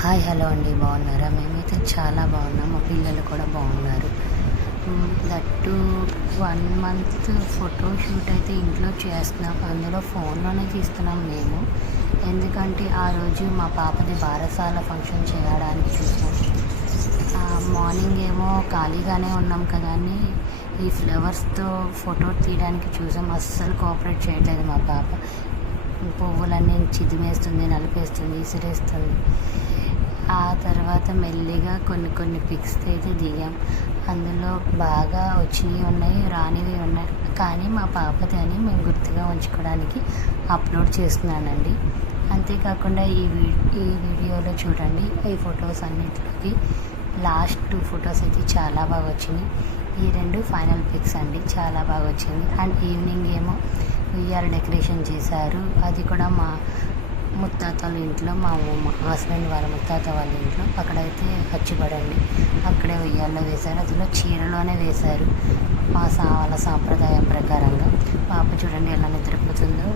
Hello అండి, బాగున్నారా? మేమైతే చాలా బాగున్నాం. మా పిల్లలు కూడా బాగున్నారు. దట్టు 1 మంత్ ఫోటో షూట్ అయితే ఇంట్లో చేస్తున్నాం. అందులో ఫోన్లోనే తీస్తున్నాం మేము. ఎందుకంటే ఆ రోజు మా పాపది బారసాల ఫంక్షన్ చేయడానికి చూసాం. మార్నింగ్ ఏమో ఖాళీగానే ఉన్నాం కదా అని ఈ ఫ్లవర్స్తో ఫోటో తీయడానికి చూసాం. అస్సలు కోఆపరేట్ చేయట్లేదు మా పాప. పువ్వులన్నీ చిదిమేస్తుంది, నలిపేస్తుంది, ఇసిరేస్తుంది. ఆ తర్వాత మెల్లిగా కొన్ని పిక్స్ అయితే దిగాం. అందులో బాగా వచ్చినవి ఉన్నాయి, రానివి ఉన్నాయి. కానీ మా పాపది అని మేము గుర్తుగా ఉంచుకోవడానికి అప్లోడ్ చేస్తున్నానండి. అంతేకాకుండా ఈ వీడియోలో చూడండి, ఈ ఫొటోస్ అన్నింటికి లాస్ట్ 2 ఫొటోస్ అయితే చాలా బాగా వచ్చినాయి. ఈ 2 ఫైనల్ పిక్స్ అండి, చాలా బాగా వచ్చింది. అండ్ ఈవినింగ్ ఏమో ఉయ్యాల డెకరేషన్ చేశారు. అది కూడా మా ముత్తాతల ఇంట్లో, మా హస్బెండ్ వాళ్ళ ముత్తాత వాళ్ళ ఇంట్లో. అక్కడైతే ఖర్చుపడండి, అక్కడే ఉయ్యాల్లో వేశారు. అందులో చీరలోనే వేశారు వాళ్ళ సాంప్రదాయం ప్రకారంగా. పాప చూడండి ఎలా నిద్రపోతుందో.